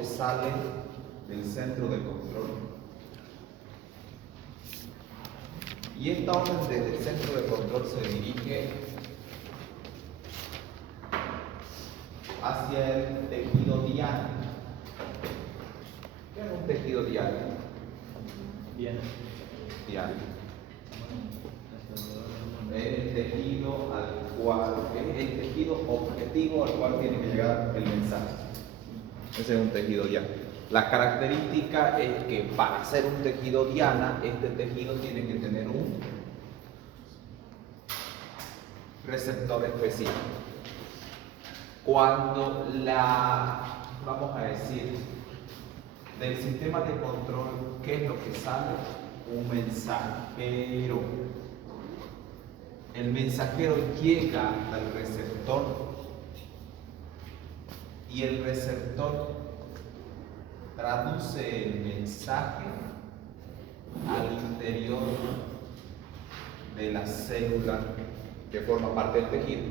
que sale del centro de control. Y esta orden desde el centro de control se dirige hacia el tejido diana. ¿Qué es un tejido diana? Diana. Es el tejido es el tejido objetivo al cual tiene que llegar el mensaje. Ese es un tejido diana. La característica es que para ser un tejido diana, este tejido tiene que tener un receptor específico. Cuando vamos a decir, del sistema de control, ¿qué es lo que sale? Un mensajero. El mensajero llega al receptor y el receptor traduce el mensaje al interior de la célula que forma parte del tejido.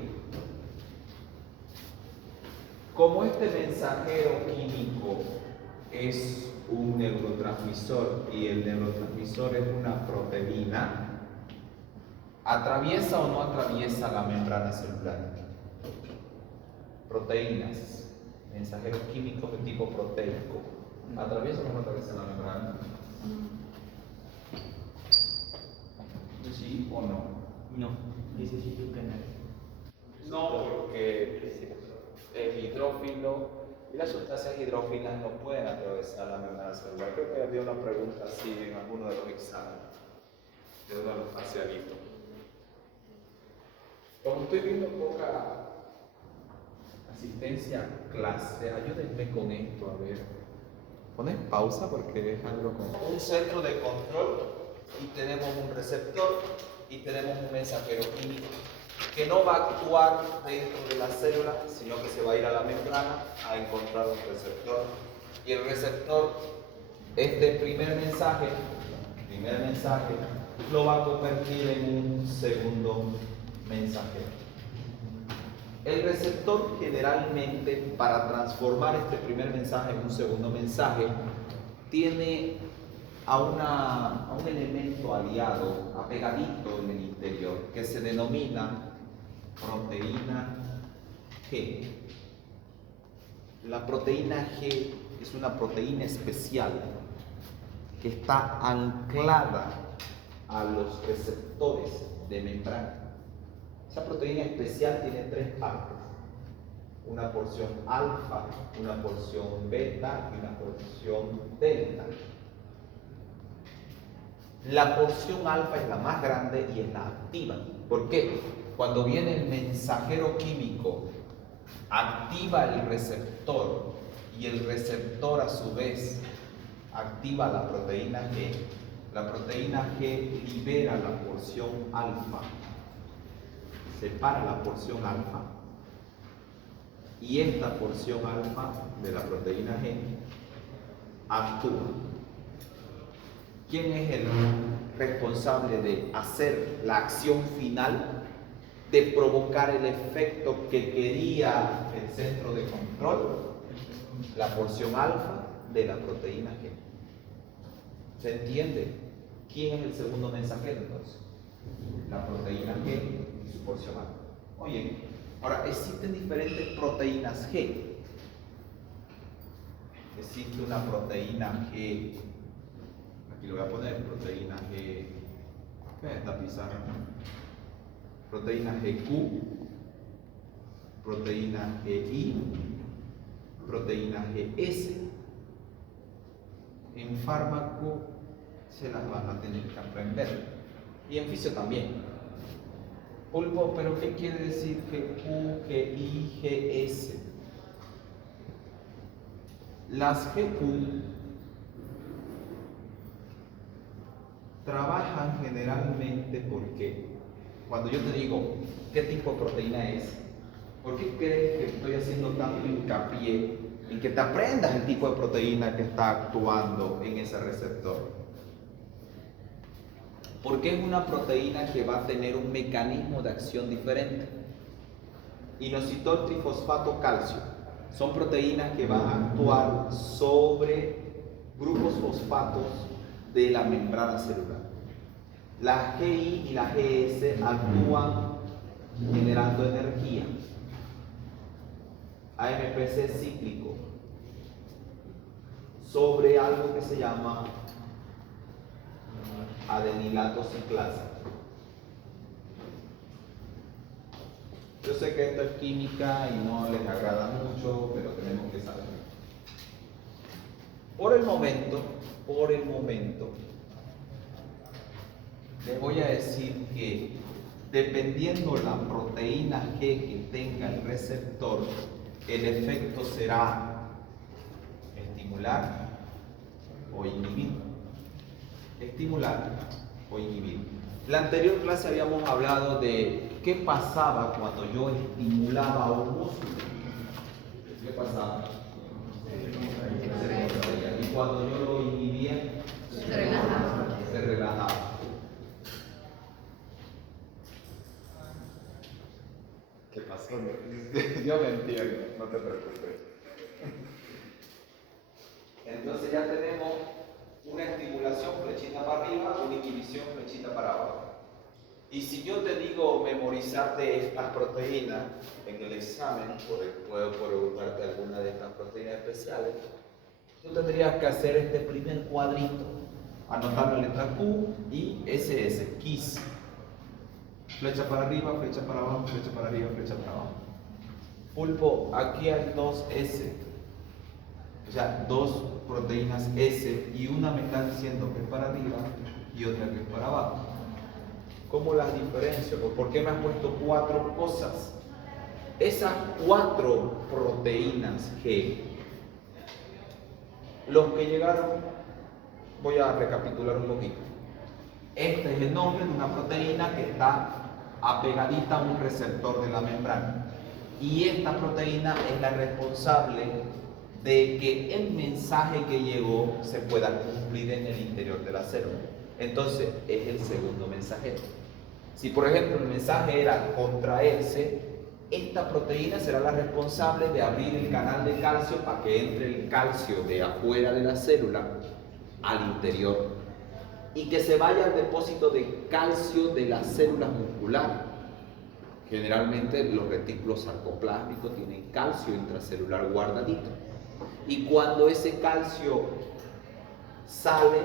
Como este mensajero químico es un neurotransmisor y el neurotransmisor es una proteína, ¿atraviesa o no atraviesa la membrana celular? Proteínas, mensajeros químicos de tipo proteico, ¿atraviesa o no atraviesa la membrana? ¿Sí o no? No, necesito un canal. No, porque el hidrófilo y las sustancias hidrófilas no pueden atravesar la membrana celular. Creo que había una pregunta así en alguno de los exámenes, de uno de los parcialitos. Como estoy viendo poca asistencia a clase, ayúdenme con esto, a ver. Ponen pausa porque es algo como un centro de control y tenemos un receptor y tenemos un mensajero químico que no va a actuar dentro de la célula, sino que se va a ir a la membrana a encontrar un receptor. Y el receptor, este primer mensaje, lo va a convertir en un segundo mensajero. El receptor generalmente, para transformar este primer mensaje en un segundo mensaje, tiene a un elemento aliado, apegadito en el interior, que se denomina proteína G. La proteína G es una proteína especial que está anclada a los receptores de membrana. Esa proteína especial tiene tres partes: una porción alfa, una porción beta y una porción delta. La porción alfa es la más grande y es la activa. ¿Por qué? Cuando viene el mensajero químico, activa el receptor y el receptor a su vez activa la proteína G. La proteína G libera la porción alfa, separa la porción alfa y esta porción alfa de la proteína G actúa. ¿Quién es el responsable de hacer la acción final, de provocar el efecto que quería el centro de control? La porción alfa de la proteína G. ¿Se entiende? ¿Quién es el segundo mensajero entonces? La proteína G y su porción alfa. Oye, ahora existen diferentes proteínas G. Existe una proteína G, aquí lo voy a poner, proteína G, ¿qué es esta pizarra? Proteína GQ, proteína GI, proteína GS. En fármaco se las van a tener que aprender y en fisio también. Pulpo, pero ¿qué quiere decir GQ, GI, GS? Las GQ trabajan generalmente porque cuando yo te digo qué tipo de proteína es, ¿por qué crees que estoy haciendo tanto hincapié en que te aprendas el tipo de proteína que está actuando en ese receptor? Porque es una proteína que va a tener un mecanismo de acción diferente. Inositol trifosfato calcio Son proteínas que van a actuar sobre grupos fosfatos de la membrana celular. Las GI y las GS actúan generando energía. AMPC cíclico sobre algo que se llama adenilato ciclasa. Yo sé que esto es química y no les agrada mucho, pero tenemos que saber. Por el momento, les voy a decir que dependiendo la proteína G que tenga el receptor, el efecto será estimular o inhibir. Estimular o inhibir. En la anterior clase habíamos hablado de qué pasaba cuando yo estimulaba un músculo. ¿Qué pasaba? Y cuando yo lo inhibía, Se relajaba. se relajaba. ¿Qué pasó? Yo me entiendo, no te preocupes. Entonces ya tenemos una estimulación, flechita para arriba, una inhibición, flechita para abajo. Y si yo te digo memorizarte estas proteínas en el examen, puedo preguntarte alguna de estas proteínas especiales, tú tendrías que hacer este primer cuadrito, anotar la letra Q y SS, KISS. Flecha para arriba, flecha para abajo, flecha para arriba, flecha para abajo. Pulpo, aquí hay dos S, o sea, dos proteínas S y una me está diciendo que es para arriba y otra que es para abajo. ¿Cómo las diferencio? ¿Por qué me has puesto cuatro cosas? Esas cuatro proteínas G, los que llegaron, voy a recapitular un poquito. Este es el nombre de una proteína que está apegadita a un receptor de la membrana. Y esta proteína es la responsable de que el mensaje que llegó se pueda cumplir en el interior de la célula. Entonces, es el segundo mensajero. Si por ejemplo el mensaje era contraerse, esta proteína será la responsable de abrir el canal de calcio para que entre el calcio de afuera de la célula al interior y que se vaya al depósito de calcio de las células musculares. Generalmente los retículos sarcoplásmicos tienen calcio intracelular guardadito. Y cuando ese calcio sale,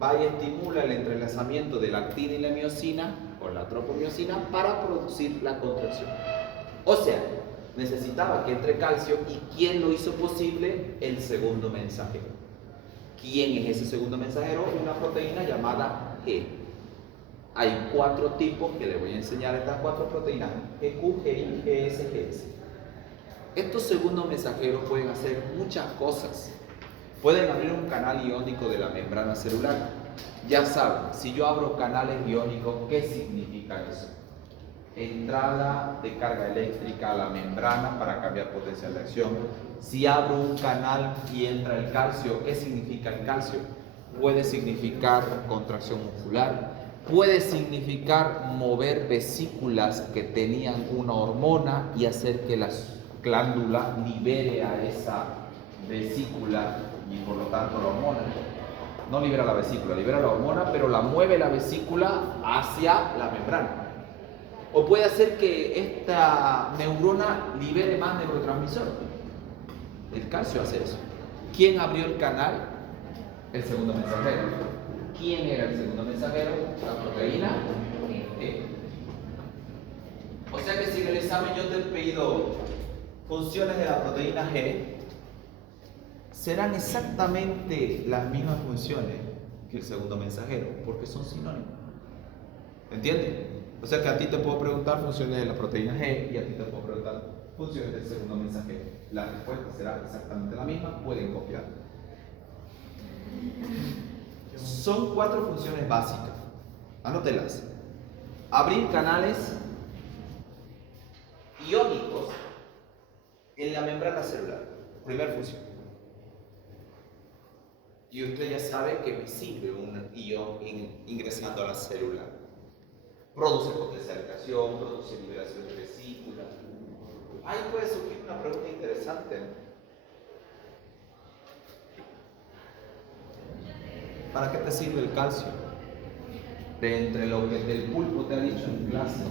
va y estimula el entrelazamiento de la actina y la miosina con la tropomiosina para producir la contracción. O sea, necesitaba que entre calcio. ¿Y quién lo hizo posible? El segundo mensajero. ¿Quién es ese segundo mensajero? Una proteína llamada G. Hay cuatro tipos que les voy a enseñar estas cuatro proteínas: GQ, GI, GS, GS. Estos segundos mensajeros pueden hacer muchas cosas. Pueden abrir un canal iónico de la membrana celular. Ya saben, si yo abro canales iónicos, ¿qué significa eso? Entrada de carga eléctrica a la membrana para cambiar potencial de acción. Si abro un canal y entra el calcio, ¿qué significa el calcio? Puede significar contracción muscular, puede significar mover vesículas que tenían una hormona y hacer que la glándula libere a esa vesícula y por lo tanto la hormona. No libera la vesícula, libera la hormona, pero la mueve la vesícula hacia la membrana. O puede hacer que esta neurona libere más neurotransmisor. El calcio hace eso. ¿Quién abrió el canal? El segundo mensajero. ¿Quién era el segundo mensajero? La proteína E. O sea que si en el examen yo te he pedido funciones de la proteína G, serán exactamente las mismas funciones que el segundo mensajero, porque son sinónimos. ¿Entiendes? O sea que a ti te puedo preguntar funciones de la proteína G y a ti te puedo preguntar funciones del segundo mensajero. La respuesta será exactamente la misma, pueden copiar. Son cuatro funciones básicas. Anótelas. Abrir canales iónicos en la membrana celular. Primera función. Y usted ya sabe que me sirve un ion ingresando a la célula. Produce potencial de acción, produce liberación de vesículas. ahí puede surgir una pregunta interesante, ¿no? ¿Para qué te sirve el calcio? De entre lo que el pulpo te ha dicho en clase,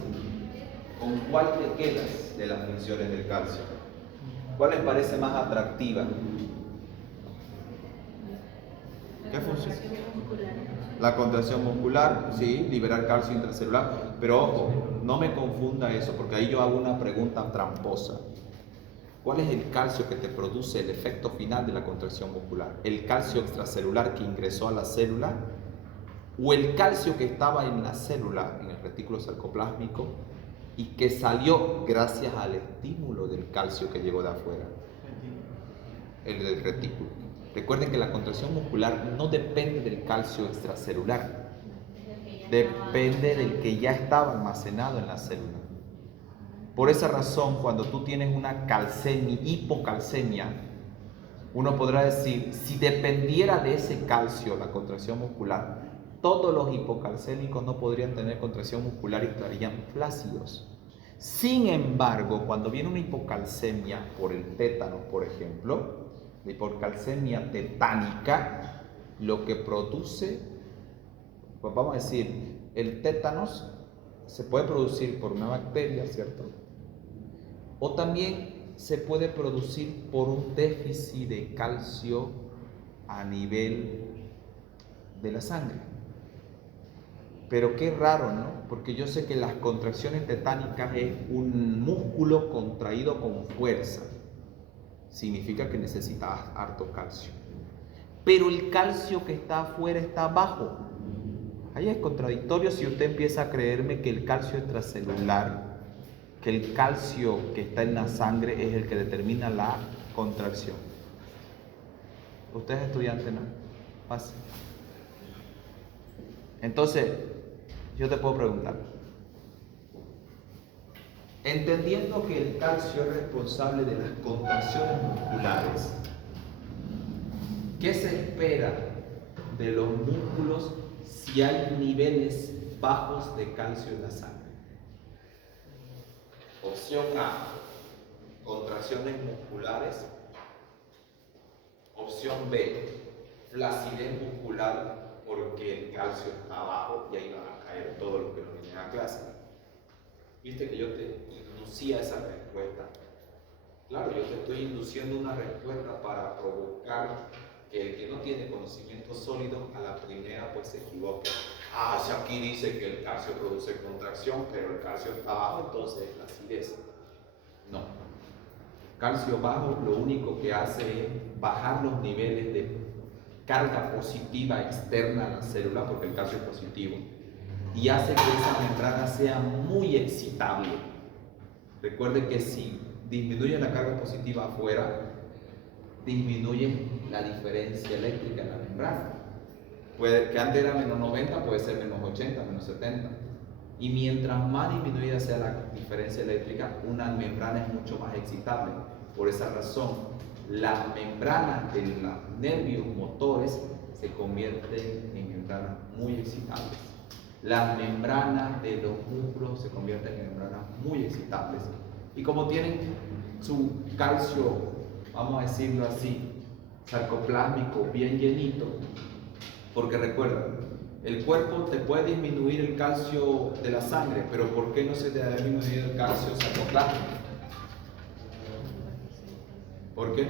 ¿con cuál te quedas de las funciones del calcio? ¿Cuál les parece más atractiva? ¿Qué función? La contracción muscular, sí, liberar calcio intracelular, pero ojo, no me confunda eso, porque ahí yo hago una pregunta tramposa. ¿Cuál es el calcio que te produce el efecto final de la contracción muscular? ¿El calcio extracelular que ingresó a la célula? ¿O el calcio que estaba en la célula, en el retículo sarcoplásmico, y que salió gracias al estímulo del calcio que llegó de afuera? El del retículo. Recuerden que la contracción muscular no depende del calcio extracelular, depende del que ya estaba almacenado en la célula. Por esa razón, cuando tú tienes una calcemia, hipocalcemia, uno podrá decir, si dependiera de ese calcio la contracción muscular, todos los hipocalcémicos no podrían tener contracción muscular y estarían flácidos. Sin embargo, cuando viene una hipocalcemia por el tétano, por ejemplo, la hipocalcemia tetánica, lo que produce, pues vamos a decir, el tétanos se puede producir por una bacteria, ¿cierto? O también se puede producir por un déficit de calcio a nivel de la sangre. Pero qué raro, ¿no? Porque yo sé que las contracciones tetánicas es un músculo contraído con fuerza. Significa que necesitas harto calcio. Pero el calcio que está afuera está bajo. Ahí es contradictorio si usted empieza a creerme que el calcio extracelular, que el calcio que está en la sangre es el que determina la contracción. Usted es estudiante, ¿no? Pase. Entonces, yo te puedo preguntar, entendiendo que el calcio es responsable de las contracciones musculares, ¿qué se espera de los músculos si hay niveles bajos de calcio en la sangre? Opción A, contracciones musculares. Opción B, flacidez muscular porque el calcio está bajo y ahí van a caer todos los que no vienen a clase. Viste que yo te inducía esa respuesta. Claro, yo te estoy induciendo una respuesta para provocar que el que no tiene conocimiento sólido a la primera pues se equivoque. Ah, si aquí dice que el calcio produce contracción, pero el calcio está bajo, entonces es flacidez. No. Calcio bajo lo único que hace es bajar los niveles de carga positiva externa a la célula, porque el calcio es positivo, y hace que esa membrana sea muy excitable. Recuerde que si disminuye la carga positiva afuera, disminuye la diferencia eléctrica en la membrana. Puede que antes era menos 90, puede ser menos 80, menos 70. Y mientras más disminuida sea la diferencia eléctrica, una membrana es mucho más excitable. Por esa razón, las membranas de los nervios motores se convierten en membranas muy excitables. Las membranas de los músculos se convierten en membranas muy excitables. Y como tienen su calcio, vamos a decirlo así, sarcoplásmico bien llenito, porque recuerda, el cuerpo te puede disminuir el calcio de la sangre, pero ¿por qué no se te ha disminuido el calcio sarcoplásmico? ¿Por qué?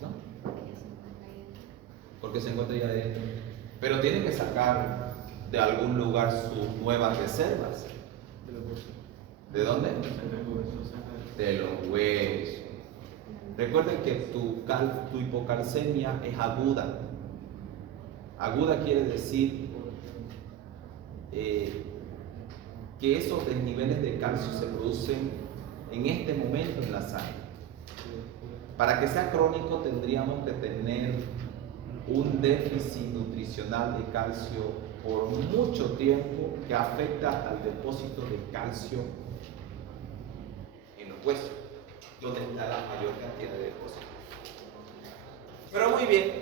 ¿No? Porque se encuentra ya adentro. Pero tiene que sacar de algún lugar sus nuevas reservas. ¿De dónde? De los huesos. Recuerden que tu hipocalcemia es aguda. Aguda quiere decir que esos desniveles de calcio se producen en este momento en la sangre. Para que sea crónico tendríamos que tener un déficit nutricional de calcio por mucho tiempo que afecta hasta el depósito de calcio en los huesos, donde está la mayor cantidad de depósitos. Pero muy bien,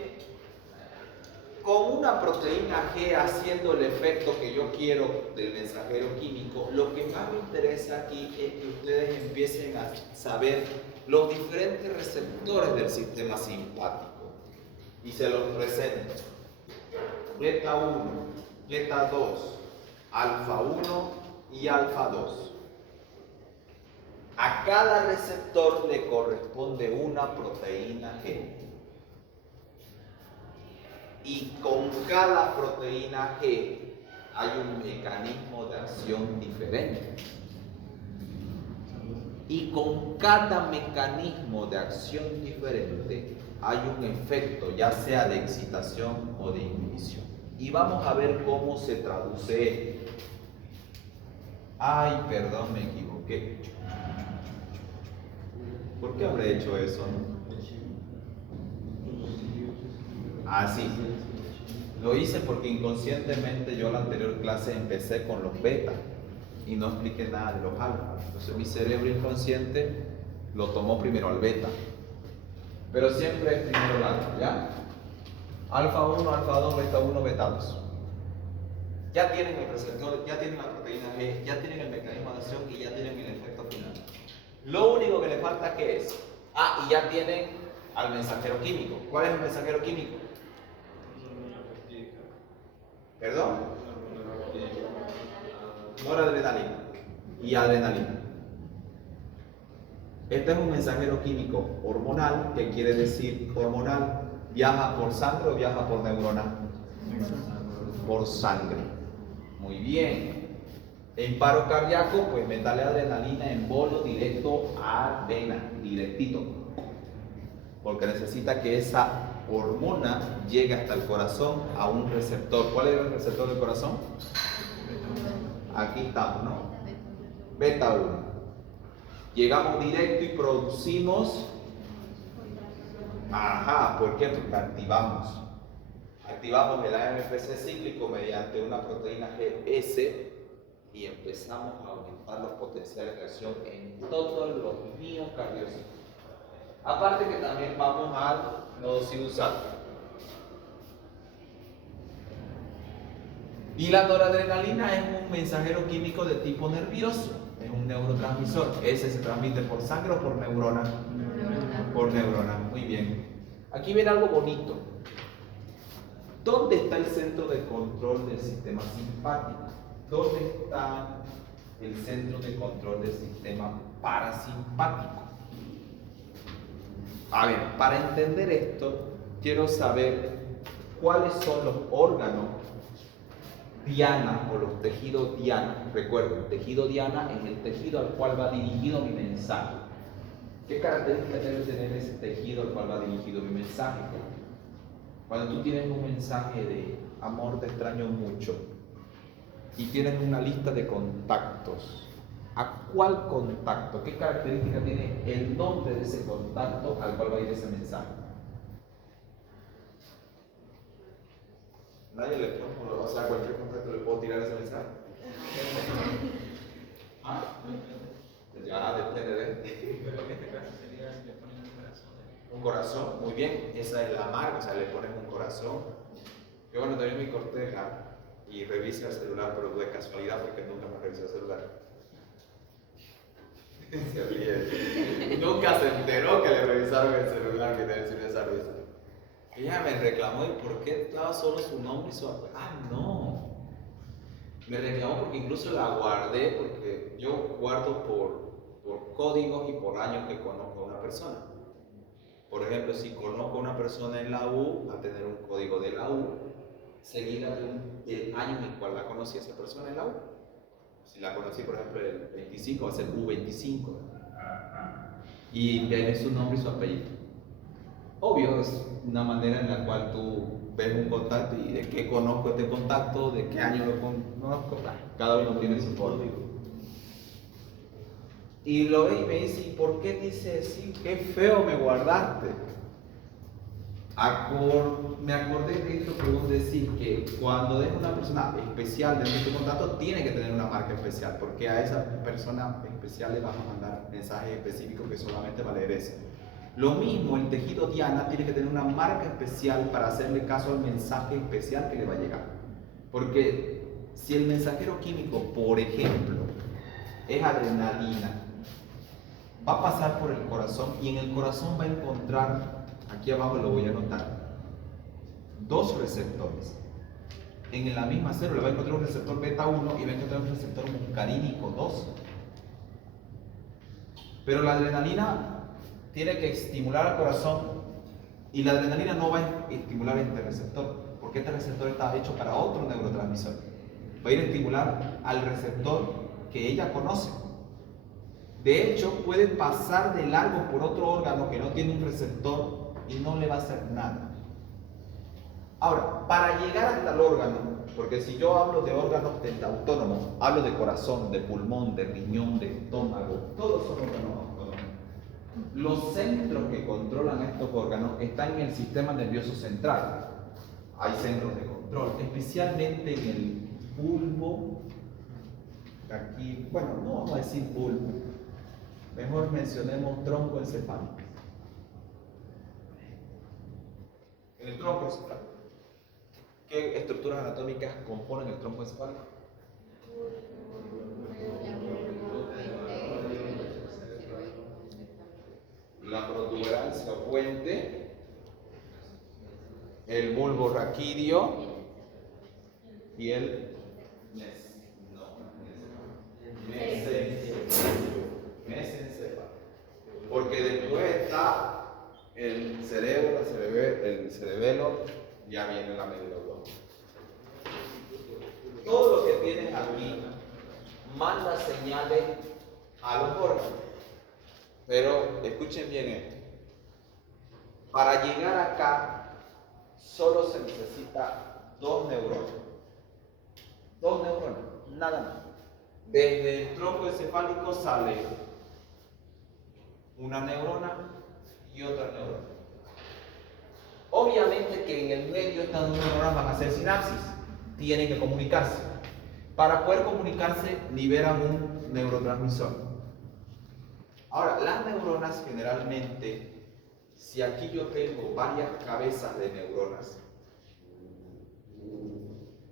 con una una proteína G haciendo el efecto que yo quiero del mensajero químico, lo que más me interesa aquí es que ustedes empiecen a saber los diferentes receptores del sistema simpático. Y se los presento. Beta 1, beta 2, alfa 1 y alfa 2. A cada receptor le corresponde una proteína G. Y con cada proteína G hay un mecanismo de acción diferente. Y con cada mecanismo de acción diferente hay un efecto, ya sea de excitación o de inhibición. Y vamos a ver cómo se traduce esto. Ay, perdón, me equivoqué. ¿Por qué habré hecho eso? Así. Lo hice porque inconscientemente yo en la anterior clase empecé con los beta y no expliqué nada de los alfa. Entonces mi cerebro inconsciente lo tomó primero al beta. Pero siempre es primero el alfa, ¿ya? Alfa 1, alfa 2, beta 1, beta 2. Ya tienen el receptor, ya tienen la proteína G, ya tienen el mecanismo de acción y ya tienen el efecto final. Lo único que les falta, ¿qué es? Ah, y ya tienen al mensajero químico. ¿Cuál es el mensajero químico? ¿Perdón? Noradrenalina y adrenalina. Este es un mensajero químico hormonal, que quiere decir hormonal. ¿Viaja por sangre o viaja por neurona? Por sangre. Muy bien. En paro cardíaco, pues métale adrenalina en bolo directo a vena, directito. Porque necesita que esa hormona llegue hasta el corazón a un receptor. ¿Cuál es el receptor del corazón? Aquí estamos, ¿no? Beta 1. Llegamos directo y producimos. Ajá, ¿por qué? Porque activamos. Activamos el AMPC cíclico mediante una proteína GS y empezamos a aumentar los potenciales de acción en todos los miocardiocitos. Aparte que también vamos al nodo sinusal. Y la noradrenalina es un mensajero químico de tipo nervioso, es un neurotransmisor. ¿Ese se transmite por sangre o por neurona? Por neurona, muy bien. Aquí viene algo bonito. ¿Dónde está el centro de control del sistema simpático? ¿Dónde está el centro de control del sistema parasimpático? A ver, para entender esto, quiero saber cuáles son los órganos diana o los tejidos diana. Recuerden, el tejido diana es el tejido al cual va dirigido mi mensaje. ¿Qué características debe tener ese tejido al cual va dirigido mi mensaje? Cuando tú tienes un mensaje de amor, te extraño mucho, y tienes una lista de contactos, ¿a cuál contacto? ¿Qué característica tiene el nombre de ese contacto al cual va a ir ese mensaje? Nadie le pone, o sea, cualquier contacto le puedo tirar ese mensaje. ¿Ah? Ya depende de. Pero en este caso sería si le ponen un corazón. Un corazón, muy bien, esa es la marca, o sea, le pones un corazón. Yo bueno, también mi corteja y revisa el celular, pero de casualidad porque nunca me revisó el celular. Se ríe. Nunca se enteró que le revisaron el celular, que te decía esa risa. Ella me reclamó, ¿y por qué estaba solo su nombre y su apellido? Ah, no. Me reclamó porque incluso la guardé, porque yo guardo por códigos y por años que conozco a una persona. Por ejemplo, si conozco a una persona en la U, va a tener un código de la U, seguida del año en el cual la conocí a esa persona en la U. Si la conocí, por ejemplo, el 25, va a ser U25. Y viene su nombre y su apellido. Obvio, es una manera en la cual tú ves un contacto y de qué conozco este contacto, de qué año lo conozco. Cada uno tiene su código. Y lo ve y me dice, ¿y por qué dice así? Qué feo me guardaste. Me acordé de esto que vos decís, que cuando dejas una persona especial dentro de tu contacto, tiene que tener una marca especial, porque a esa persona especial le vas a mandar mensajes específicos que solamente va a leer eso. Lo mismo, el tejido diana tiene que tener una marca especial para hacerle caso al mensaje especial que le va a llegar. Porque si el mensajero químico, por ejemplo, es adrenalina, va a pasar por el corazón y en el corazón va a encontrar, aquí abajo lo voy a anotar, dos receptores. En la misma célula va a encontrar un receptor beta 1 y va a encontrar un receptor muscarínico 2. Pero la adrenalina tiene que estimular al corazón y la adrenalina no va a estimular este receptor, porque este receptor está hecho para otro neurotransmisor. Va a ir a estimular al receptor que ella conoce. De hecho, puede pasar de largo por otro órgano que no tiene un receptor y no le va a hacer nada. Ahora, para llegar hasta el órgano, porque si yo hablo de órganos autónomos, hablo de corazón, de pulmón, de riñón, de estómago, todos son órganos autónomos. Los centros que controlan estos órganos están en el sistema nervioso central. Hay centros de control, especialmente en el bulbo. Aquí, bueno, no vamos a decir bulbo, mejor mencionemos tronco encefálico. En el tronco encefálico. ¿Qué estructuras anatómicas componen el tronco encefálico? La protuberancia o puente, el bulbo raquídeo y el mesencéfalo. Porque después está el cerebro, el cerebelo, ya viene la médula ósea. Todo lo que tienes aquí manda señales a los órganos. Pero escuchen bien esto. Para llegar acá, solo se necesita dos neuronas. Dos neuronas, nada más. Desde el tronco encefálico sale una neurona y otra neurona. Obviamente que en el medio estas dos neuronas van a hacer sinapsis, tienen que comunicarse. Para poder comunicarse liberan un neurotransmisor. Ahora, las neuronas generalmente, si aquí yo tengo varias cabezas de neuronas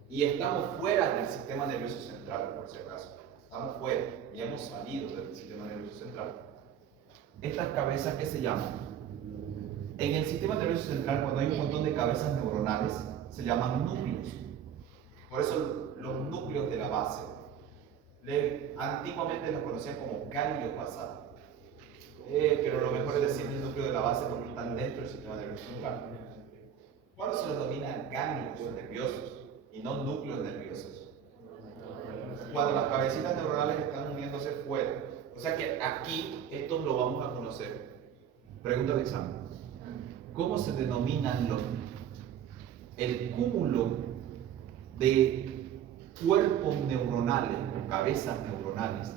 y estamos fuera del sistema nervioso central, por si acaso, estamos fuera y hemos salido del sistema nervioso central, estas cabezas, ¿qué se llaman? En el sistema nervioso central, cuando hay un montón de cabezas neuronales, se llaman núcleos. Por eso los núcleos de la base, antiguamente los conocían como ganglios basales. Pero lo mejor es decir el núcleo de la base porque están dentro del sistema nervioso central. ¿Cuándo se les denomina ganglios nerviosos y no núcleos nerviosos? Cuando las cabecitas neuronales están uniéndose fuera. O sea que aquí, esto lo vamos a conocer. Pregunta de examen. ¿Cómo se denominan el cúmulo de cuerpos neuronales o cabezas neuronales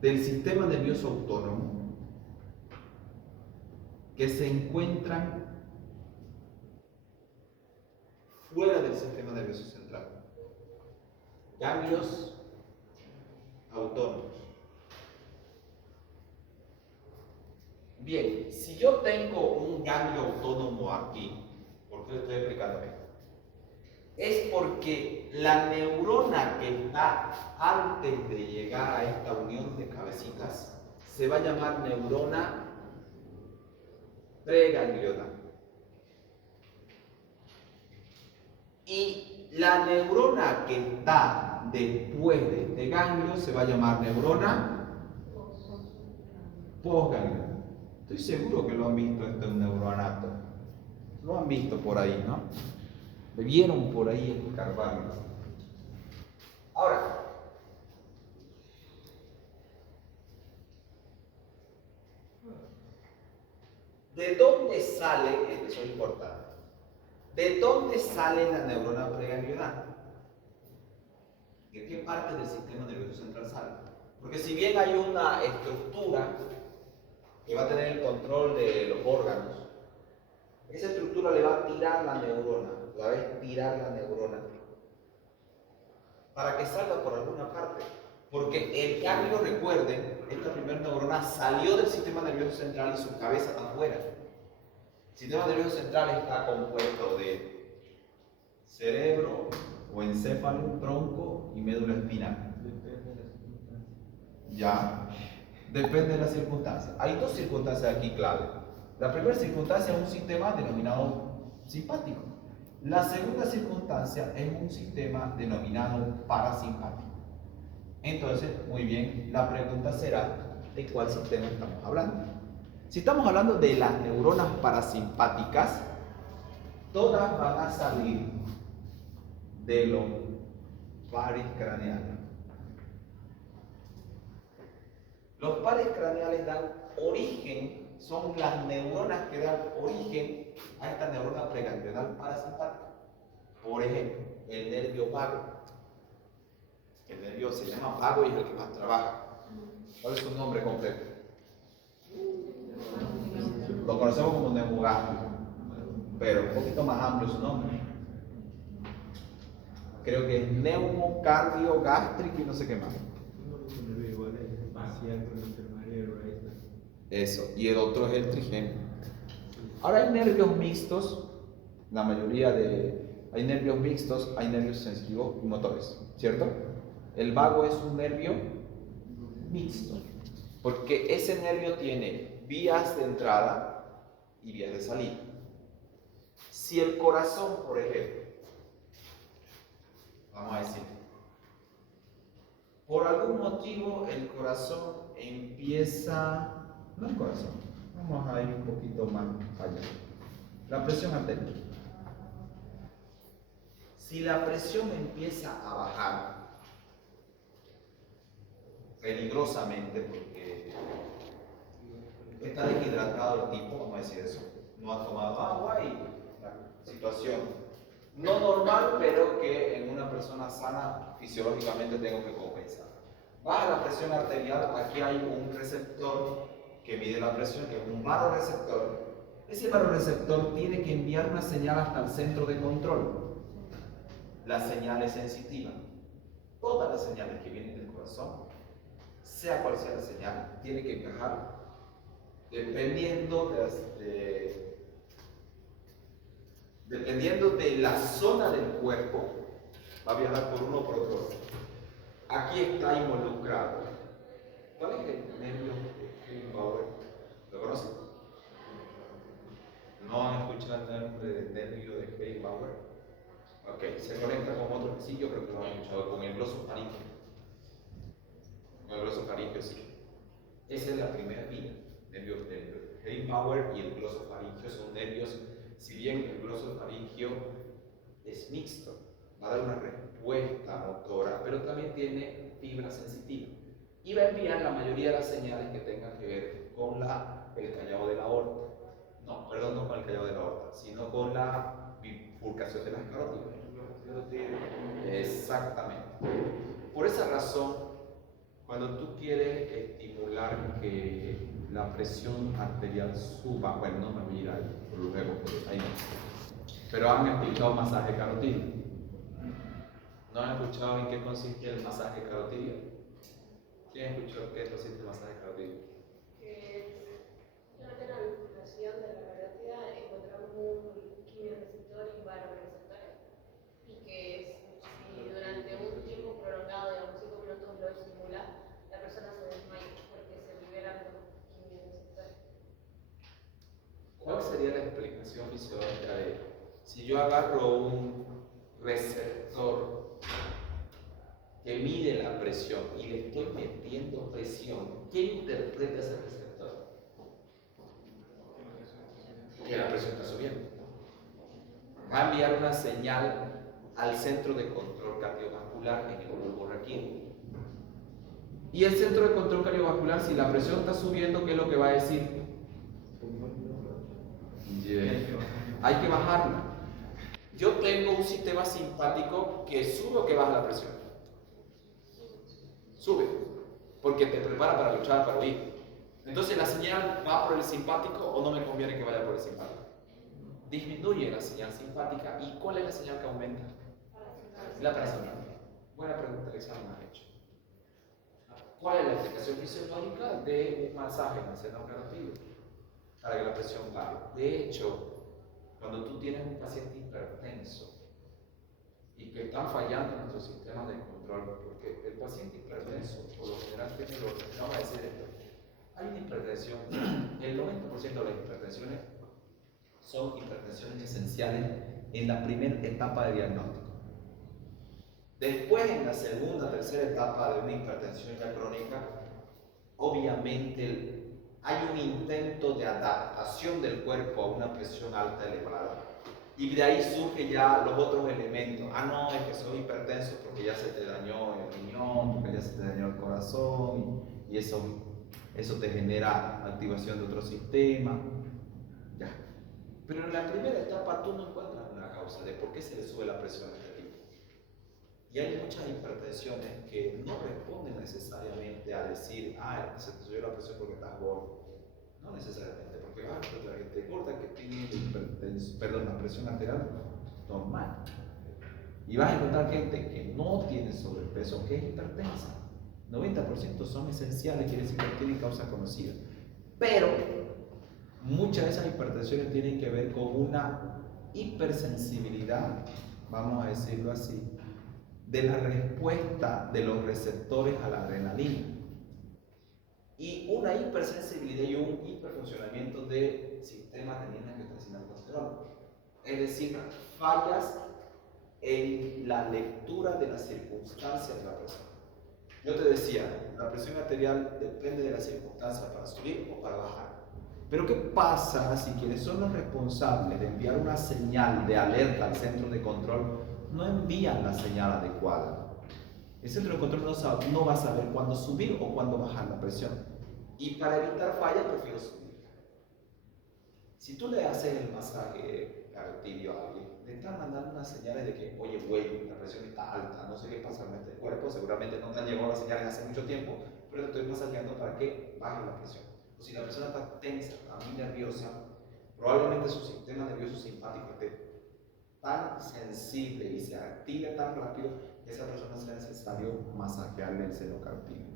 del sistema nervioso autónomo que se encuentran fuera del sistema nervioso central? Ganglios autónomos. Bien, si yo tengo un ganglio autónomo aquí, ¿por qué le estoy explicando esto? Es porque la neurona que está antes de llegar a esta unión de cabecitas se va a llamar neurona preganglional. Y la neurona que está después de este ganglio se va a llamar neurona postganglional. Estoy seguro que lo han visto esto en neuroanato. Lo han visto por ahí, ¿no? Me vieron por ahí escarbando. Ahora, ¿de dónde sale? Eso es importante. ¿De dónde sale la neurona preganglional? ¿De qué parte del sistema nervioso central sale? Porque si bien hay una estructura que va a tener el control de los órganos, esa estructura le va a tirar la neurona, la va a estirar la neurona para que salga por alguna parte. Porque el ganglio, recuerden, esta primera neurona salió del sistema nervioso central y su cabeza está afuera. El sistema nervioso central está compuesto de cerebro o encéfalo, tronco y médula espinal. Ya, depende de las circunstancias. Hay dos circunstancias aquí clave. La primera circunstancia es un sistema denominado simpático. La segunda circunstancia es un sistema denominado parasimpático. Entonces, muy bien, la pregunta será ¿de cuál sistema estamos hablando? Si estamos hablando de las neuronas parasimpáticas, todas van a salir de los pares craneales. Los pares craneales dan origen, son las neuronas que dan origen a esta neurona preganglional parasimpática. Por ejemplo, el nervio vago. El nervio se llama vago y es el que más trabaja. ¿Cuál es su nombre completo? Lo conocemos como neumogástrico, pero un poquito más amplio su nombre. Creo que es neumocardiogástrico y no sé qué más. Eso, y el otro es el trigémino. Ahora hay nervios mixtos, la mayoría hay nervios mixtos, hay nervios sensitivos y motores, ¿cierto? El vago es un nervio mixto, porque ese nervio tiene vías de entrada y vías de salida. Si el corazón, por ejemplo, vamos a decir, por algún motivo el corazón empieza, no el corazón, vamos a ir un poquito más allá, la presión arterial. Si la presión empieza a bajar peligrosamente porque está deshidratado el tipo, vamos a decir eso, no ha tomado agua y la situación no normal, pero que en una persona sana fisiológicamente tengo que compensar. Baja la presión arterial, aquí hay un receptor que mide la presión, que es un vasoreceptor. Ese vasoreceptor tiene que enviar una señal hasta el centro de control. La señal es sensitiva. Todas las señales que vienen del corazón, sea cual sea la señal, tiene que viajar dependiendo de la zona del cuerpo, va a viajar por uno o por otro. Aquí está involucrado. ¿Cuál es el nervio de Heyden-Bauer? ¿Lo conocen? ¿No han escuchado el nombre del nervio de Heyden-Bauer? Ok, se conecta con otro que sí, yo creo que lo han escuchado, con el glosofaringeo. Con el glosofaringeo, sí. Esa es la primera vía. Nervio del Heyden-Bauer y el glosofaringeo son nervios, si bien el glosofaringeo es mixto, va a dar una respuesta motora, pero también tiene fibra sensitiva y va a enviar la mayoría de las señales que tengan que ver con el callado de la aorta. No, perdón, no con el callado de la aorta, sino con la bifurcación de las carótidas. Exactamente. Por esa razón, cuando tú quieres estimular que la presión arterial suba, bueno, no me voy a ir ahí, por luego, ahí no. Pero han explicado masaje carotídeo. ¿No han escuchado en qué consiste el masaje carotídeo? ¿Quién escuchó qué consiste el masaje carotídeo? Durante la bifurcación de la carótida encontramos un quimioreceptor y vasoreceptores, y que si durante un tiempo prolongado, digamos 5 minutos, lo estimula, la persona se desmaya porque se liberan los quimioreceptores. ¿Cuál sería la explicación fisiológica de si yo agarro un receptor que mide la presión y le estoy metiendo presión, ¿qué interpreta ese receptor? Que la presión está subiendo. Va a enviar una señal al centro de control cardiovascular en el bulbo raquídeo. Y el centro de control cardiovascular, si la presión está subiendo, ¿qué es lo que va a decir? Hay que bajarla. Yo tengo un sistema simpático que sube o que baja la presión. Sube, porque te prepara para luchar, para huir. Entonces la señal va por el simpático o no me conviene que vaya por el simpático. Disminuye la señal simpática. ¿Y cuál es la señal que aumenta? La parasimpática. Buena pregunta, el examen ha hecho. ¿Cuál es la explicación fisiológica de un masaje en el seno carotídeo? Para que la presión baje. De hecho, cuando tú tienes un paciente hipertenso y que están fallando nuestros sistemas de control, porque el paciente hipertenso por lo general tiene lo que vamos a decir esto. Hay una hipertensión, el 90% de las hipertensiones son hipertensiones esenciales en la primera etapa de diagnóstico. Después, en la segunda, tercera etapa de una hipertensión ya crónica, obviamente hay un intento de adaptación del cuerpo a una presión alta elevada. Y de ahí surgen ya los otros elementos. Ah, no, es que soy hipertenso porque ya se te dañó el riñón, porque ya se te dañó el corazón, y eso te genera activación de otro sistema. Ya. Pero en la primera etapa tú no encuentras una causa de por qué se le sube la presión a este tipo. Y hay muchas hipertensiones que no responden necesariamente a decir, ah, se te subió la presión porque estás gordo. No necesariamente, porque la gente gorda que tiene la presión arterial normal. Y vas a encontrar gente que no tiene sobrepeso, que es hipertensa. 90% son esenciales, quiere decir que tienen causa conocida. Pero muchas de esas hipertensiones tienen que ver con una hipersensibilidad, vamos a decirlo así, de la respuesta de los receptores a la adrenalina. Y una hipersensibilidad y un hiperfuncionamiento de sistemas renina, angiotensina, aldosterona. Es decir, fallas en la lectura de las circunstancias de la presión. Yo te decía, la presión arterial depende de las circunstancias para subir o para bajar. Pero ¿qué pasa si quienes son los responsables de enviar una señal de alerta al centro de control no envían la señal adecuada? El centro de control no va a saber cuándo subir o cuándo bajar la presión. Y para evitar fallas, prefiero subir. Si tú le haces el masaje carotídeo a alguien, le están mandando unas señales de que, oye, güey, la presión está alta, no sé qué pasa con este cuerpo, seguramente no te han llegado las señales hace mucho tiempo, pero te estoy masajeando para que baje la presión. O si la persona está tensa, está muy nerviosa, probablemente su sistema nervioso simpático esté tan sensible y se active tan rápido que a esa persona sea necesario masajearle el seno carotídeo.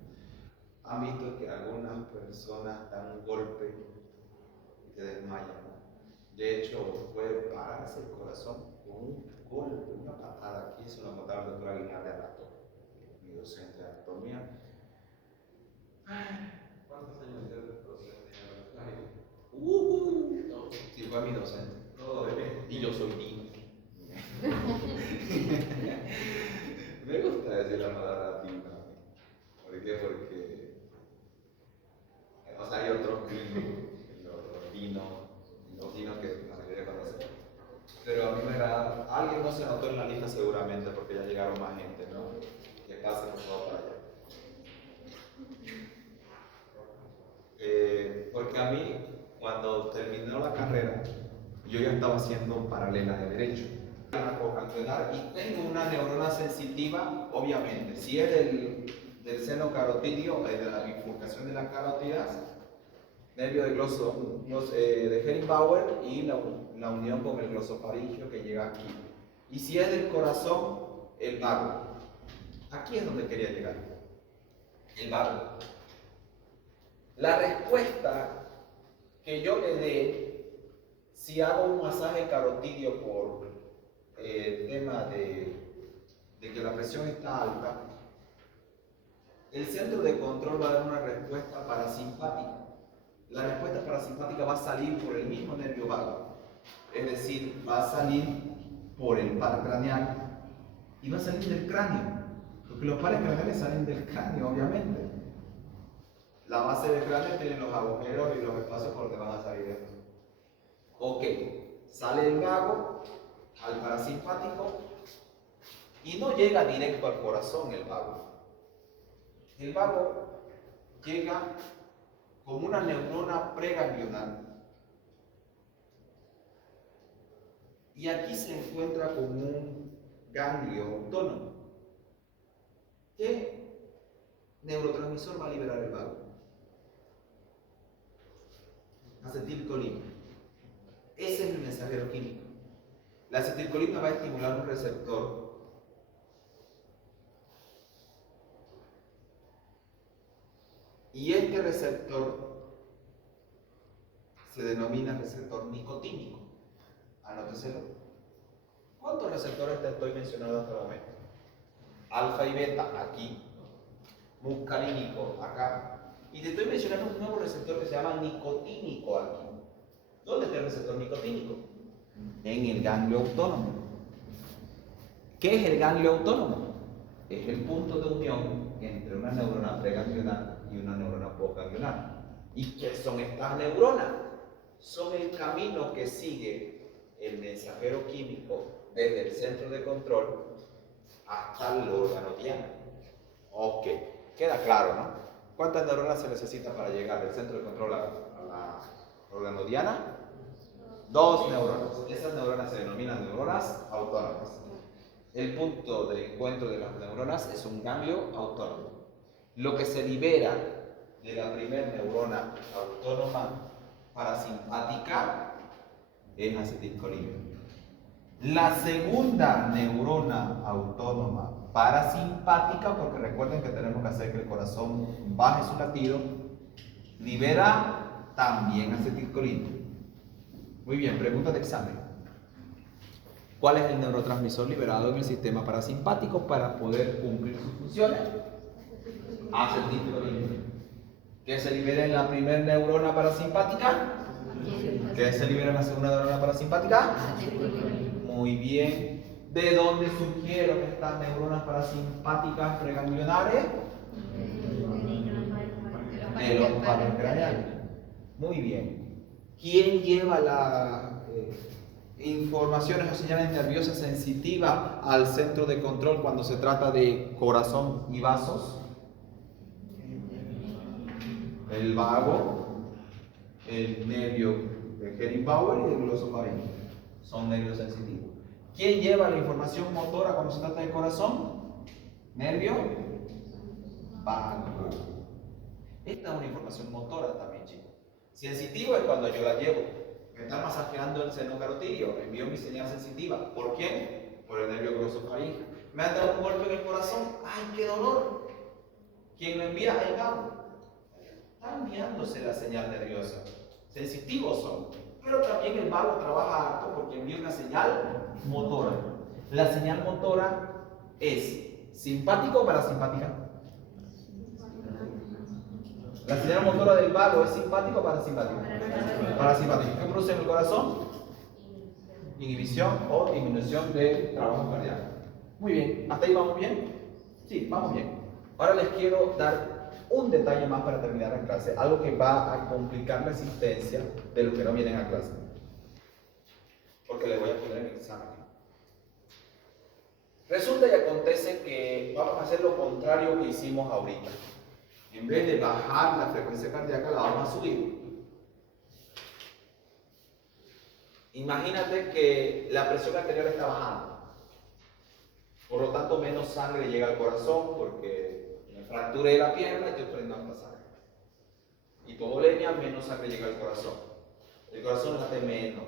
Han visto que algunas personas dan un golpe y te desmayan, ¿no? De hecho, puede pararse el corazón con un golpe, una patada. Aquí eso lo contaba el doctor Aguilar de Arato, mi docente de anatomía. ¿Cuántos años de docente? Sí, fue mi docente. Todo bebé. Y yo soy Dino. Me gusta decir la palabra Dino. ¿Por qué? Porque, o sea, hay otros dinos, los dinos que la mayoría conocen. Pero a mí me agrada, alguien no se anotó en la lista seguramente porque ya llegaron más gente, ¿no? Que pasen por favor para allá. Porque a mí, cuando terminó la carrera, yo ya estaba haciendo paralela de derecho. Y tengo una neurona sensitiva, obviamente, si es del seno carotídeo, de la bifurcación de las carótidas, nervio de Hellbauer y la unión con el glosofaringio que llega aquí. Y si es del corazón, el vago. Aquí es donde quería llegar. El vago. La respuesta que yo le dé si hago un masaje carotídeo por el tema de que la presión está alta, el centro de control va a dar una respuesta parasimpática. La respuesta parasimpática va a salir por el mismo nervio vago, es decir, va a salir por el par craneal y va a salir del cráneo, porque los pares craneales salen del cráneo, obviamente. La base del cráneo tiene los agujeros y los espacios por donde van a salir estos. Ok, sale el vago al parasimpático y no llega directo al corazón el vago. El vago llega como una neurona preganglional y aquí se encuentra como un ganglio autónomo. ¿Qué neurotransmisor va a liberar el vago? Acetilcolina. Ese es el mensajero químico. La acetilcolina va a estimular un receptor Este receptor se denomina receptor nicotínico. Anóteselo. ¿Cuántos receptores te estoy mencionando hasta el momento? Alfa y beta aquí, muscarínico acá, y te estoy mencionando un nuevo receptor que se llama nicotínico aquí. ¿Dónde está el receptor nicotínico? En el ganglio autónomo. ¿Qué es el ganglio autónomo? Es el punto de unión entre una neurona preganglionar y una neurona postganglionar. ¿Y qué son estas neuronas? Son el camino que sigue el mensajero químico desde el centro de control hasta el órgano diana. Ok, queda claro, ¿no? ¿Cuántas neuronas se necesita para llegar del centro de control a la órgano diana? 2 neuronas. Esas neuronas se denominan neuronas autónomas. El punto de encuentro de las neuronas es un ganglio autónomo. Lo que se libera de la primera neurona autónoma parasimpática es acetilcolina. La segunda neurona autónoma parasimpática, porque recuerden que tenemos que hacer que el corazón baje su latido, libera también acetilcolina. Muy bien, pregunta de examen. ¿Cuál es el neurotransmisor liberado en el sistema parasimpático para poder cumplir sus funciones? Acetilcolina. ¿Qué se libera en la primera neurona parasimpática? ¿Qué se libera en la segunda neurona parasimpática? Muy bien. ¿De dónde surgieron estas neuronas parasimpáticas preganglionares? De los palos craneales. Muy bien. ¿Quién lleva las informaciones o señales nerviosas sensitivas al centro de control cuando se trata de corazón y vasos? El vago, el nervio de Henning-Bauer y el glosofaríngeo. Son nervios sensitivos. ¿Quién lleva la información motora cuando se trata de corazón? Nervio vago. Esta es una información motora también, chicos. Sensitivo es cuando yo la llevo. Me está masajeando el seno carotidio, envío mi señal sensitiva. ¿Por quién? Por el nervio glosofaríngeo. Me han dado un golpe en el corazón. ¡Ay, qué dolor! ¿Quién lo envía? El vago. Está enviándose la señal nerviosa. Sensitivos son. Pero también el vago trabaja harto porque envía una señal motora. La señal motora es simpática o parasimpática. La señal motora del vago es simpática o parasimpática. Parasimpática. ¿Qué produce en el corazón? Inhibición o disminución del trabajo cardíaco. Muy bien. ¿Hasta ahí vamos bien? Sí, vamos bien. Ahora les quiero dar un detalle más para terminar la clase, algo que va a complicar la existencia de los que no vienen a clase, porque les voy a poner en el examen. Resulta y acontece que vamos a hacer lo contrario que hicimos ahorita. En vez de bajar la frecuencia cardíaca, la vamos a subir. Imagínate que la presión arterial está bajando, por lo tanto menos sangre llega al corazón porque me fracturé la pierna y estoy perdiendo más sangre. Hipovolemia, menos sangre llega al corazón. El corazón late menos.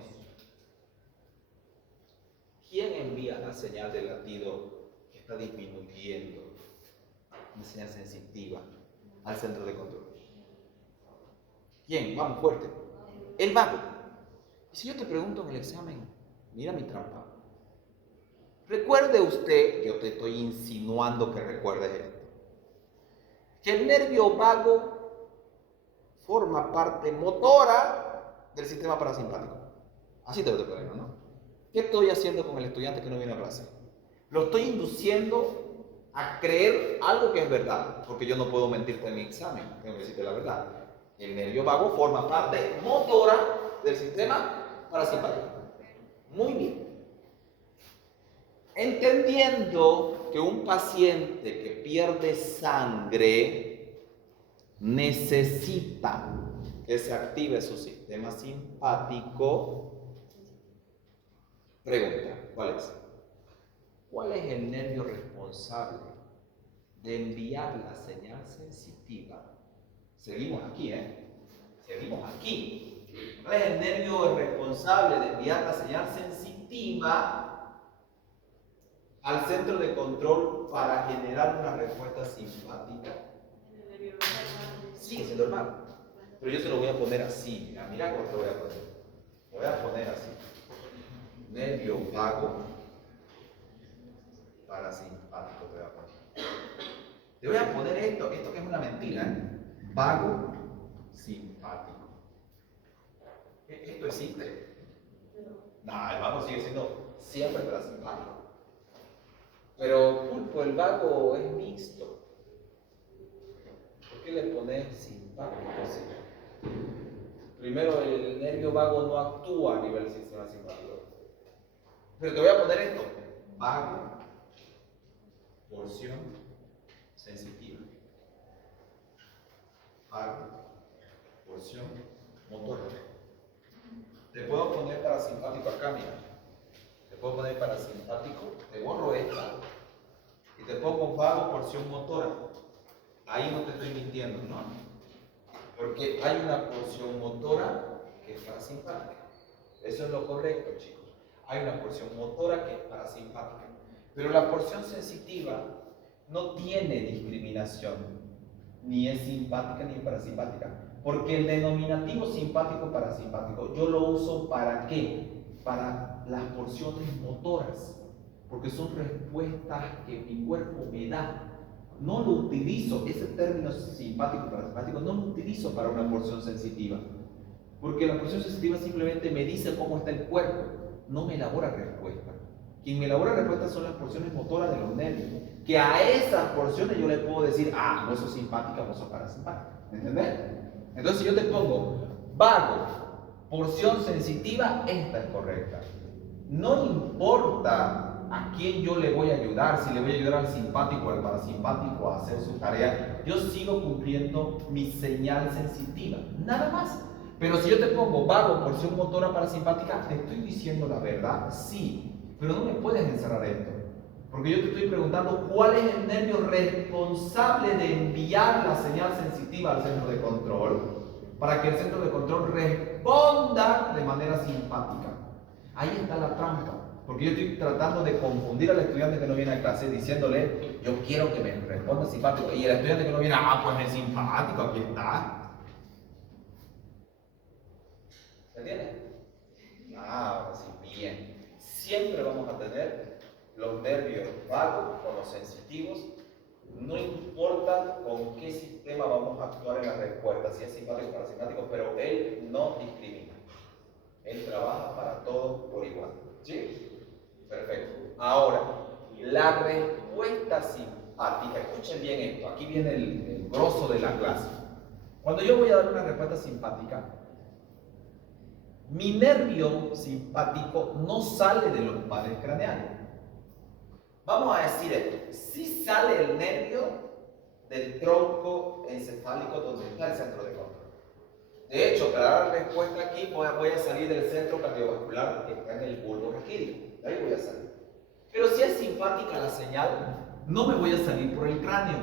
¿Quién envía la señal de latido que está disminuyendo? Una señal sensitiva al centro de control. ¿Quién? Vamos, fuerte. El vago. Y si yo te pregunto en el examen, mira mi trampa. Recuerde usted, yo te estoy insinuando que recuerdes esto, que el nervio vago forma parte motora del sistema parasimpático. Así te lo estoy poniendo, ¿no? ¿Qué estoy haciendo con el estudiante que no viene a clase? Lo estoy induciendo a creer algo que es verdad, porque yo no puedo mentirte en mi examen, tengo que decirte la verdad. El nervio vago forma parte motora del sistema parasimpático. Muy bien. Entendiendo que un paciente que pierde sangre necesita que se active su sistema simpático, pregunta, ¿cuál es? ¿Cuál es el nervio responsable de enviar la señal sensitiva? Seguimos aquí, Seguimos aquí. ¿Cuál es el nervio responsable de enviar la señal sensitiva al centro de control para generar una respuesta simpática? sigue siendo el vago. Pero yo te lo voy a poner así. Mira cómo te lo voy a poner. Lo voy a poner así. Nervio vago, parasimpático te voy a poner. Te voy a poner esto que es una mentira, ¿eh? Vago, simpático. ¿Esto existe? No, el vago sigue siendo siempre parasimpático. Pero Pulpo, el vago es mixto. ¿Por qué le pones simpático así? Primero, el nervio vago no actúa a nivel del sistema simpático. Pero te voy a poner esto. Vago, porción sensitiva. Vago, porción motora. Te puedo poner parasimpático acá, mira. Te puedo poner parasimpático, te borro esta. Y te pongo vago, porción motora. Ahí no te estoy mintiendo, ¿no? Porque hay una porción motora que es parasimpática. Eso es lo correcto, chicos. Hay una porción motora que es parasimpática. Pero la porción sensitiva no tiene discriminación. Ni es simpática ni parasimpática. Porque el denominativo simpático-parasimpático yo lo uso ¿para qué? Para las porciones motoras. Porque son respuestas que mi cuerpo me da. No lo utilizo, ese término simpático-parasimpático, no lo utilizo para una porción sensitiva. Porque la porción sensitiva simplemente me dice cómo está el cuerpo, no me elabora respuesta. Quien me elabora respuesta son las porciones motoras de los nervios. Que a esas porciones yo le puedo decir, vos sos simpática, vos sos parasimpática. ¿Entendés? Entonces, si yo te pongo vago, porción sensitiva, esta es correcta. No importa a quién yo le voy a ayudar, si le voy a ayudar al simpático o al parasimpático a hacer su tarea, yo sigo cumpliendo mi señal sensitiva, nada más. Pero si yo te pongo vago, porción motora parasimpática, ¿te estoy diciendo la verdad? Sí, pero no me puedes encerrar esto. Porque yo te estoy preguntando cuál es el nervio responsable de enviar la señal sensitiva al centro de control para que el centro de control responda de manera simpática. Ahí está la trampa. Porque yo estoy tratando de confundir al estudiante que no viene a clase diciéndole, yo quiero que me responda simpático. Y el estudiante que no viene, pues es simpático, aquí está. ¿Se entiende? Ahora sí, bien. Siempre vamos a tener los nervios vagos o los sensitivos. No importa con qué sistema vamos a actuar en la respuesta, si es simpático o parasimpático, pero él no discrimina. Él trabaja para todos por igual. ¿Sí? Perfecto. Ahora, la respuesta simpática, escuchen bien esto, aquí viene el grosso de la clase. Cuando yo voy a dar una respuesta simpática, mi nervio simpático no sale de los pares craneales. Vamos a decir esto, sí sale el nervio del tronco encefálico donde está el centro de control. De hecho, para dar la respuesta aquí voy a salir del centro cardiovascular que está en el bulbo raquídeo. De ahí voy a salir. Pero si es simpática la señal, no me voy a salir por el cráneo.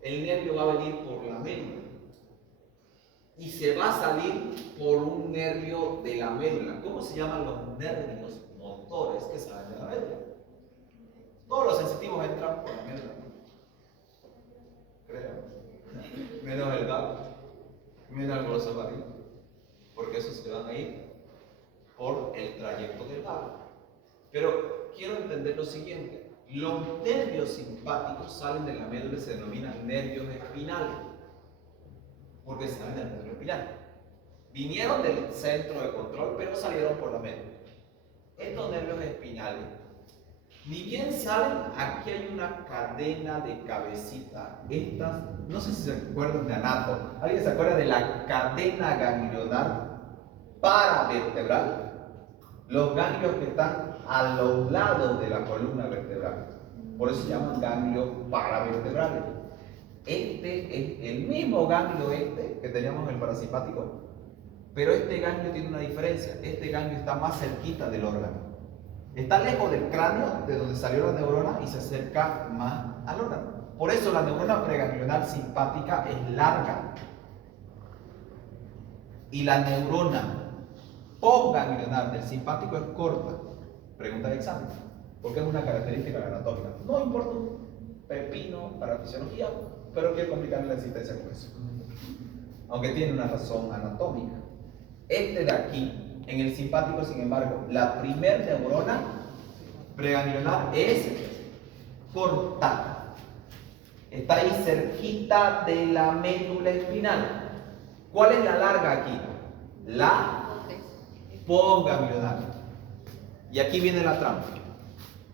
El nervio va a venir por la médula. Y se va a salir por un nervio de la médula. ¿Cómo se llaman los nervios motores que salen de la médula? Todos los sensitivos entran por la médula. Creo. Menos el vago. Menos el grosso vario. Porque esos se van a ir por el trayecto del vago. Pero quiero entender lo siguiente. Los nervios simpáticos salen de la médula y se denominan nervios espinales. Porque salen del nervio espinal. Vinieron del centro de control, pero salieron por la médula. Estos nervios espinales, ni bien salen, aquí hay una cadena de cabecita. Estas, no sé si se acuerdan de anato. ¿Alguien se acuerda de la cadena ganglionar paravertebral? Los ganglios que están a los lados de la columna vertebral. Por eso se llaman ganglios paravertebrales. Este es el mismo ganglio que teníamos en el parasimpático, pero este ganglio tiene una diferencia. Este ganglio está más cerquita del órgano. Está lejos del cráneo, de donde salió la neurona, y se acerca más al órgano. Por eso la neurona preganglional simpática es larga. Y la neurona postganglional del simpático es corta. Pregunta de examen. Porque es una característica anatómica. No importa un pepino para fisiología, pero quiero complicarle la existencia con eso. Aunque tiene una razón anatómica. Este de aquí, en el simpático, sin embargo, la primer neurona preganglionar es cortada. Está ahí cerquita de la médula espinal. ¿Cuál es la larga aquí? La posganglionar. Y aquí viene la trampa.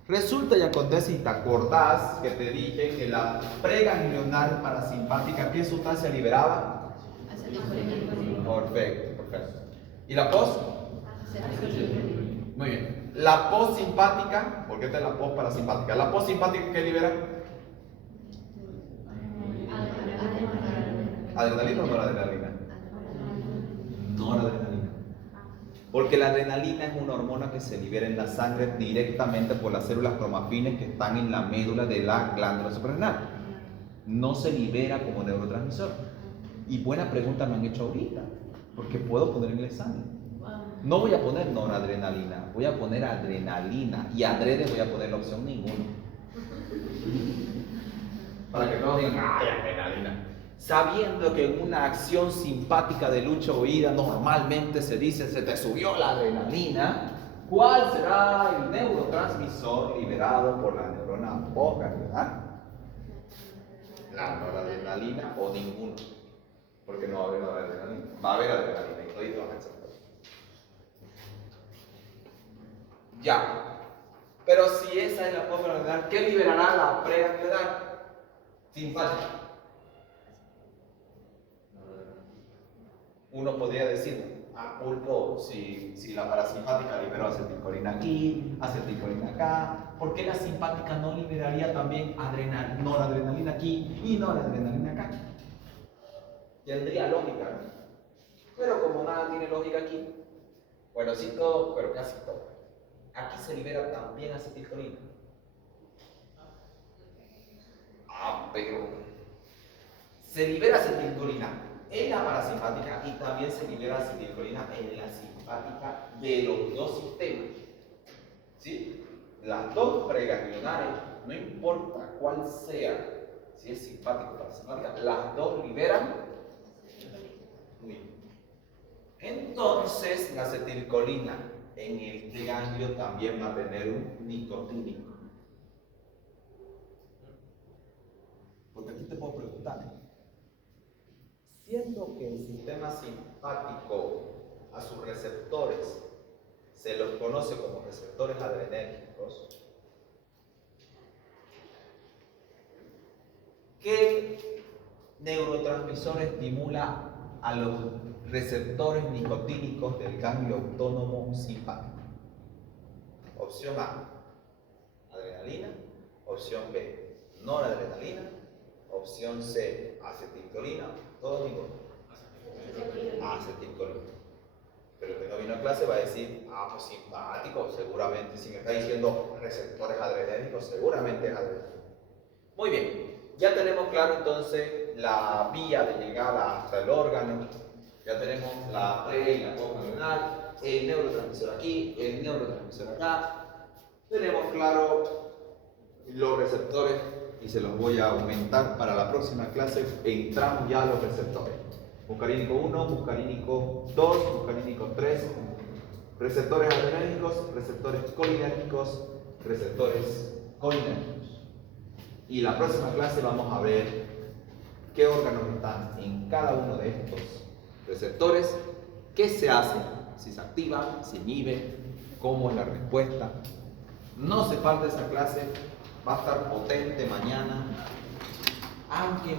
Resulta y acontece, y te acordás que te dije que la preganglionar parasimpática, ¿qué sustancia liberaba? Perfecto, perfecto. ¿Y la post? Muy bien. La postsimpática, ¿por qué está la post parasimpática? La postsimpática, ¿qué libera? ¿Adrenalina o noradrenalina? Noradrenalina. Porque la adrenalina es una hormona que se libera en la sangre directamente por las células cromafines que están en la médula de la glándula suprarrenal. No se libera como neurotransmisor. Y buena pregunta me han hecho ahorita, porque puedo poner en el examen. No voy a poner noradrenalina, voy a poner adrenalina. Y adrede voy a poner la opción ninguno. Para que no digan, ¡ay, adrenalina! Sabiendo que en una acción simpática de lucha o huida normalmente se dice se te subió la adrenalina, ¿cuál será el neurotransmisor liberado por la neurona posganglionar? La noradrenalina o ninguno, porque no va a haber noradrenalina, va a haber adrenalina y todito van a aceptar. Ya, pero si esa es la posganglionar, ¿qué liberará la preganglionar? Simpática. Uno podría decir, a pulpo, si la parasimpática liberó acetilcolina aquí, acetilcolina acá, ¿por qué la simpática no liberaría también noradrenalina aquí y noradrenalina acá? Tendría lógica, ¿no? Pero como nada tiene lógica aquí, bueno, sí todo, pero casi todo. Aquí se libera también acetilcolina. Pero se libera acetilcolina en la parasimpática y también se libera acetilcolina en la simpática de los dos sistemas. ¿Sí? Las dos preganglionares, no importa cuál sea, si es simpática o parasimpática, las dos liberan. Muy bien. Entonces, la acetilcolina en el ganglio también va a tener un nicotínico. Porque aquí te puedo preguntar, siendo que el sistema simpático a sus receptores se los conoce como receptores adrenérgicos, ¿qué neurotransmisor estimula a los receptores nicotínicos del ganglio autónomo simpático? Opción A, adrenalina. Opción B, noradrenalina. Opción C, acetilcolina. Todo ninguno. Acetilcolina. Pero el que no vino a clase va a decir, pues simpático, seguramente. Si me está diciendo receptores adrenérgicos, seguramente es adrenalina. Muy bien, ya tenemos claro entonces la vía de llegada hasta el órgano. Ya tenemos la pre y la posganglionar, el neurotransmisor aquí, el neurotransmisor acá. Tenemos claro los receptores y se los voy a aumentar para la próxima clase. Entramos ya a los receptores. Muscarínico 1, muscarínico 2, muscarínico 3, receptores adrenérgicos, receptores colinérgicos, receptores colinérgicos. Y la próxima clase vamos a ver qué órganos están en cada uno de estos receptores, qué se hace, si se activa, si inhibe, cómo es la respuesta. No se falta esa clase, va a estar potente mañana, aunque